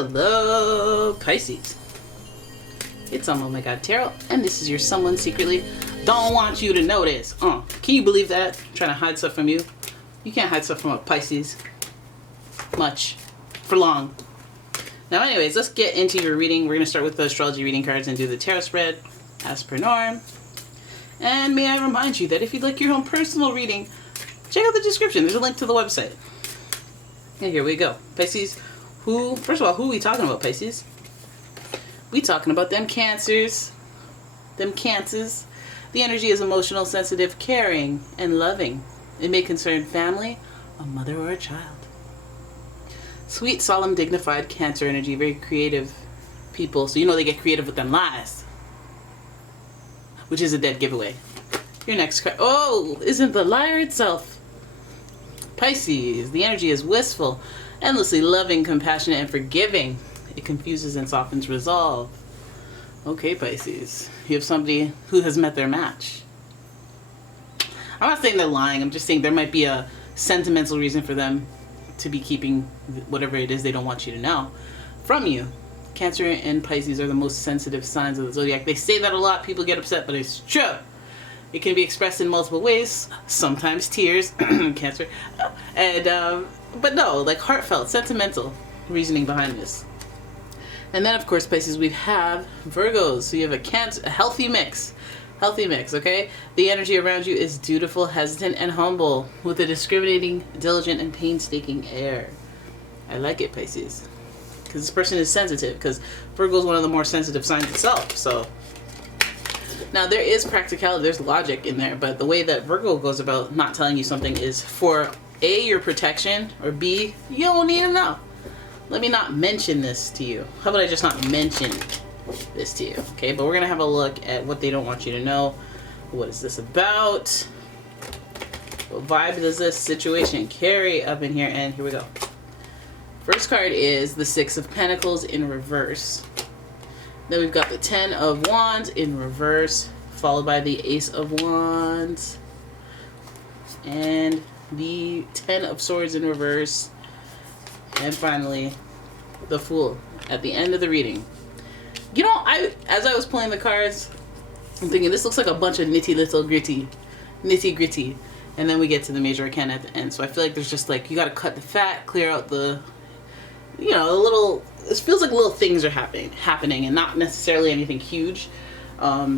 Hello, Pisces. It's umomgtarot, and this is your someone secretly don't want you to know this. Can you believe that? I'm trying to hide stuff from you. You can't hide stuff from a Pisces. Much. For long. Now anyways, let's get into your reading. We're going to start with the astrology reading cards and do the tarot spread as per norm. And may I remind you that if you'd like your own personal reading, check out the description. There's a link to the website. And here we go. Pisces, first of all, who are we talking about, Pisces? We talking about them Cancers. Them Cancers. The energy is emotional, sensitive, caring, and loving. It may concern family, a mother, or a child. Sweet, solemn, dignified Cancer energy. Very creative people. So you know they get creative with them lies. Which is a dead giveaway. Your next card. Oh, isn't the liar itself? Pisces. The energy is wistful, endlessly loving, compassionate, and forgiving. It confuses and softens resolve. Okay, Pisces. You have somebody who has met their match. I'm not saying they're lying. I'm just saying there might be a sentimental reason for them to be keeping whatever it is they don't want you to know from you. Cancer and Pisces are the most sensitive signs of the zodiac. They say that a lot. People get upset, but it's true. It can be expressed in multiple ways. Sometimes tears. Cancer. And, but no, like heartfelt, sentimental reasoning behind this. And then, of course, Pisces, we have Virgos. So you have a healthy mix. Healthy mix, okay? The energy around you is dutiful, hesitant, and humble, with a discriminating, diligent, and painstaking air. I like it, Pisces. Because this person is sensitive, because Virgo is one of the more sensitive signs itself. So now there is practicality, there's logic in there, but the way that Virgo goes about not telling you something is for A, your protection, or B, you don't need to know. Let me not mention this to you. How about I just not mention this to you? Okay, but we're going to have a look at what they don't want you to know. What is this about? What vibe does this situation carry up in here? And here we go. First card is the Six of Pentacles in reverse. Then we've got the Ten of Wands in reverse, followed by the Ace of Wands. And the Ten of Swords in reverse. And finally, the Fool at the end of the reading. You know, as I was playing the cards, I'm thinking this looks like a bunch of nitty gritty. And then we get to the major arcana at the end. So I feel like there's just like, you got to cut the fat, clear out the, you know, it feels like little things are happening and not necessarily anything huge. I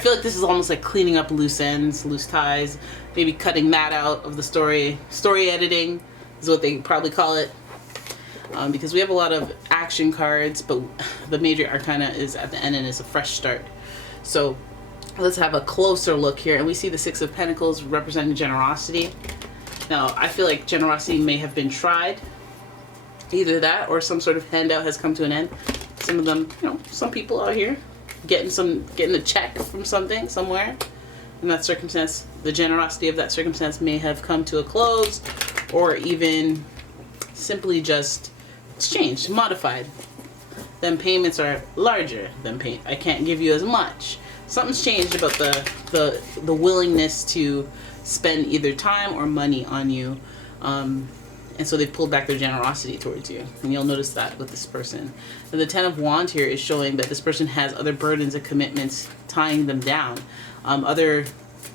feel like this is almost like cleaning up loose ends, loose ties, maybe cutting that out of the story. Story editing is what they probably call it. Because we have a lot of action cards, but the major arcana is at the end and it's a fresh start. So let's have a closer look here. And we see the Six of Pentacles representing generosity. Now, I feel like generosity may have been tried. Either that or some sort of handout has come to an end. Some of them, you know, some people out here getting a check from something, somewhere. In that circumstance, the generosity of that circumstance may have come to a close, or even simply just changed, modified. Then payments are larger than I can't give you as much. Something's changed about the willingness to spend either time or money on you. And so they've pulled back their generosity towards you. And you'll notice that with this person. And the Ten of Wands here is showing that this person has other burdens and commitments tying them down. Other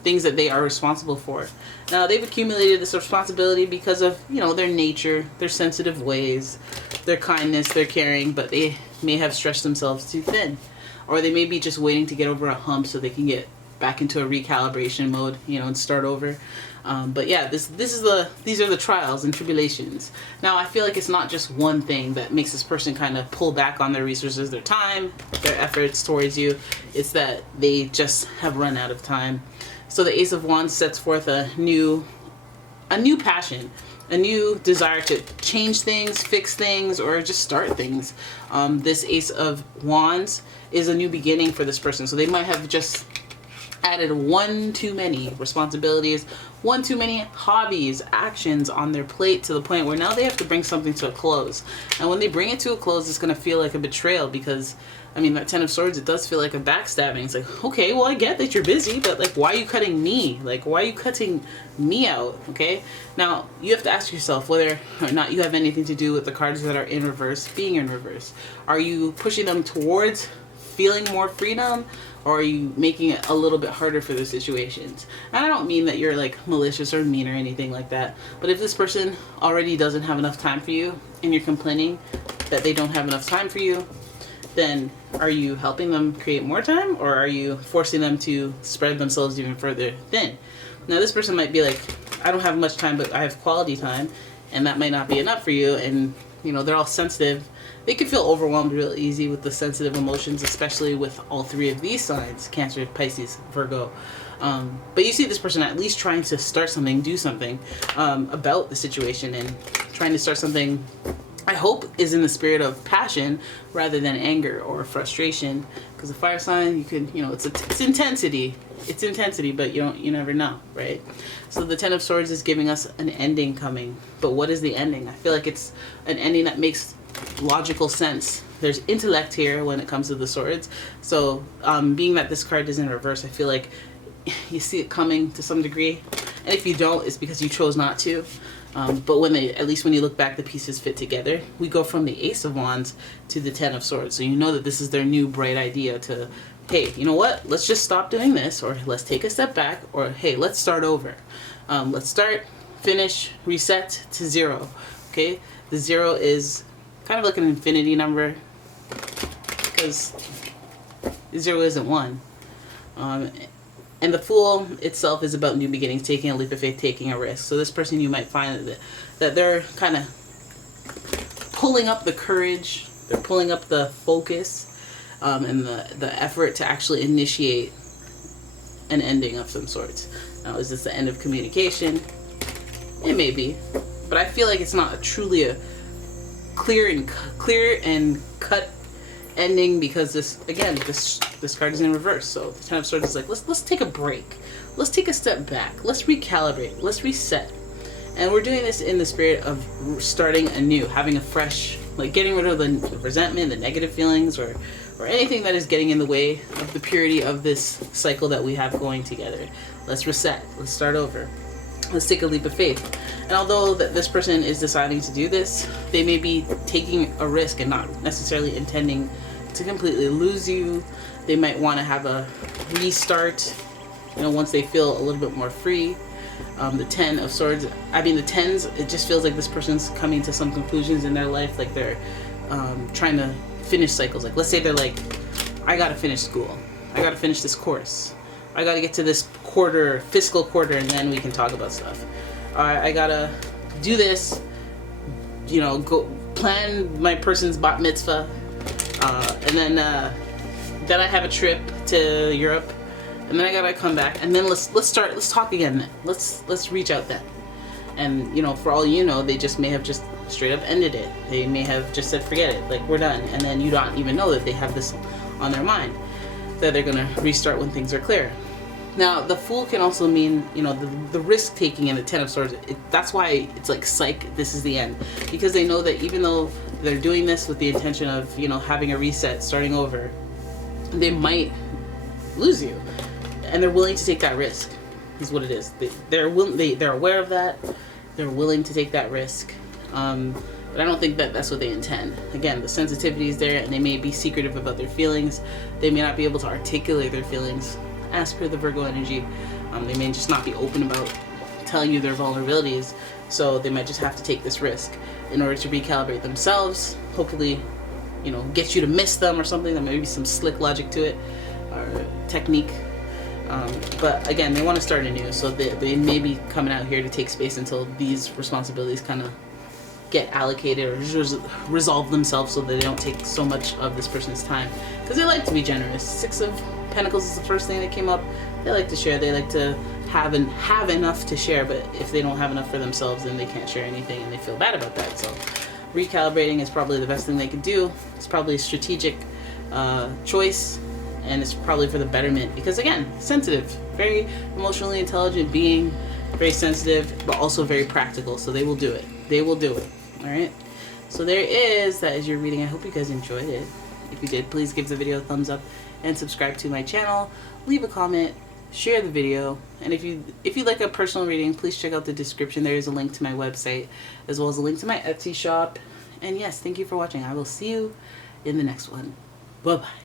things that they are responsible for. Now, they've accumulated this responsibility because of, you know, their nature, their sensitive ways, their kindness, their caring, but they may have stretched themselves too thin. Or they may be just waiting to get over a hump so they can get back into a recalibration mode, you know, and start over. But yeah, these are the trials and tribulations. Now, I feel like it's not just one thing that makes this person kind of pull back on their resources, their time, their efforts towards you. It's that they just have run out of time. So the Ace of Wands sets forth a new passion, a new desire to change things, fix things, or just start things. This Ace of Wands is a new beginning for this person. So they might have just added one too many responsibilities, one too many hobbies, actions on their plate, to the point where now they have to bring something to a close. And when they bring it to a close, it's going to feel like a betrayal, because I mean, that Ten of Swords, it does feel like a backstabbing. It's like, okay, well, I get that you're busy, but like, why are you cutting me? Like, why are you cutting me out? Okay. Now, you have to ask yourself whether or not you have anything to do with the cards that are in reverse being in reverse. Are you pushing them towards feeling more freedom, or are you making it a little bit harder for the situations? And I don't mean that you're like malicious or mean or anything like that, but if this person already doesn't have enough time for you and you're complaining that they don't have enough time for you, then are you helping them create more time, or are you forcing them to spread themselves even further thin? Now, this person might be like, I don't have much time, but I have quality time, and that might not be enough for you. And you know, they're all sensitive. They can feel overwhelmed real easy with the sensitive emotions, especially with all three of these signs: Cancer, Pisces, Virgo. But you see this person at least trying to start something, do something about the situation, and trying to start something, I hope, is in the spirit of passion rather than anger or frustration. Because the fire sign, you could, you know, it's intensity. It's intensity, but you never know, right? So the Ten of Swords is giving us an ending coming. But what is the ending? I feel like it's an ending that makes logical sense. There's intellect here when it comes to the swords. So being that this card is in reverse, I feel like you see it coming to some degree. And if you don't, it's because you chose not to. But when at least when you look back, the pieces fit together. We go from the Ace of Wands to the Ten of Swords. So you know that this is their new bright idea to, hey, you know what? Let's just stop doing this, or let's take a step back, or hey, let's start over. Let's start, finish, reset to 0. Okay? The 0 is kind of like an infinity number, because 0 isn't 1. And the Fool itself is about new beginnings, taking a leap of faith, taking a risk. So this person, you might find that they're kind of pulling up the courage, they're pulling up the focus, and the effort to actually initiate an ending of some sorts. Now, is this the end of communication? It may be, but I feel like it's not truly a clear and cut ending, because this card is in reverse. So the Ten of Swords is like, let's take a break, let's take a step back, let's recalibrate, let's reset. And we're doing this in the spirit of starting anew, having a fresh, like getting rid of the resentment, the negative feelings, or anything that is getting in the way of the purity of this cycle that we have going together. Let's reset, let's start over, let's take a leap of faith. And although this person is deciding to do this, they may be taking a risk and not necessarily intending to completely lose you. They might want to have a restart, you know, once they feel a little bit more free. The Ten of Swords, I mean the tens, it just feels like this person's coming to some conclusions in their life, like they're trying to finish cycles. Like, let's say they're like, I gotta finish school, I gotta finish this course, I gotta get to this fiscal quarter, and then we can talk about stuff. I gotta do this, you know, go plan my person's bat mitzvah, and then I have a trip to Europe, and then I gotta come back, and then let's talk again then. Let's reach out then. And you know, for all you know, they just may have just straight up ended it. They may have just said, forget it, like, we're done. And then you don't even know that they have this on their mind, that they're gonna restart when things are clear. Now, the Fool can also mean, you know, the risk taking in the Ten of Swords. That's why it's like, psych, this is the end. Because they know that even though they're doing this with the intention of, you know, having a reset, starting over, they might lose you. And they're willing to take that risk, is what it is. They're aware of that. They're willing to take that risk. But I don't think that that's what they intend. Again, the sensitivity is there, and they may be secretive about their feelings. They may not be able to articulate their feelings as per the Virgo energy. They may just not be open about telling you their vulnerabilities, so they might just have to take this risk in order to recalibrate themselves, hopefully, you know, get you to miss them or something. There may be some slick logic to it, or technique. But again, they want to start anew, so they may be coming out here to take space until these responsibilities kind of get allocated or resolve themselves, so that they don't take so much of this person's time, because they like to be generous. Six of Pentacles is the first thing that came up. They like to share. They like to have enough to share, but if they don't have enough for themselves, then they can't share anything, and they feel bad about that. So recalibrating is probably the best thing they can do. It's probably a strategic choice, and it's probably for the betterment, because again, sensitive, very emotionally intelligent being, very sensitive, but also very practical. So they will do it. They will do it. All right. So that is your reading. I hope you guys enjoyed it. If you did, please give the video a thumbs up and subscribe to my channel. Leave a comment, share the video, and if you like a personal reading, please check out the description. There is a link to my website as well as a link to my Etsy shop. And yes, thank you for watching. I will see you in the next one. Bye bye.